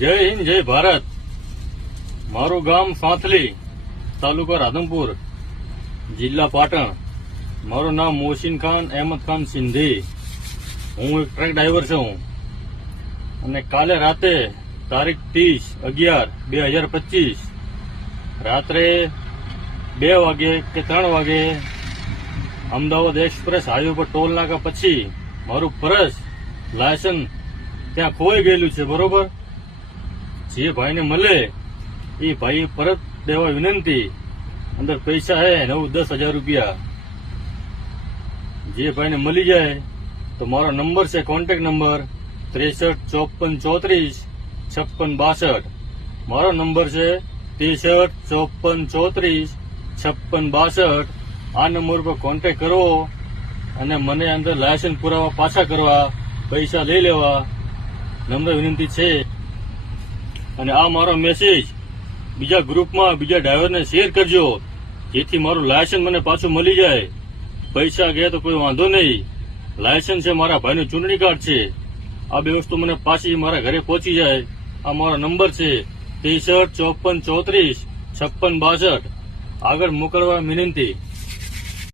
જય હિન્દ, જય ભારત. મારું ગામ સાંથલી, તાલુકા રાધનપુર, જિલ્લા પાટણ. મારું નામ મોહસિન ખાન અહેમદ ખાન સિંધી. હું એક ટ્રક ડ્રાઈવર છું અને કાલે રાતે તારીખ 30/11/2025 રાત્રે 2 વાગે કે 3 વાગે અમદાવાદ એક્સપ્રેસ હાઈવે પર ટોલ નાકા પછી મારું પર્સ લાયસન્સ ત્યાં ખોવાઈ ગયેલું છે. બરોબર, જે ભાઈને મળે એ ભાઈ પરત દેવા વિનંતી. અંદર પૈસા હે 9-10 હજાર રૂપિયા. જે ભાઈને મળી જાય તો મારો નંબર છે, કોન્ટેક્ટ નંબર 63-54-34-56-62. મારો નંબર છે 63-54-34-56-62. આ નંબર પર કોન્ટેક્ટ કરવો અને મને અંદર લાયસન્સ પુરાવા પાછા કરવા, પૈસા લઈ લેવા નમ્ર વિનંતી છે. અને આ મારો મેસેજ બીજા ગ્રુપમાં બીજા ડ્રાઈવરને શેર કરજો, જેથી મારું લાયસન્સ મને પાછું મળી જાય. પૈસા ગયા તો કોઈ વાંધો નહીં, લાયસન્સ છે, મારા ભાઈનું ચૂંટણી કાર્ડ છે. આ બે વસ્તુ મને પાછી મારા ઘરે પહોંચી જાય. આ મારો નંબર છે 63-54-34-56-62. આગળ મોકલવા વિનંતી.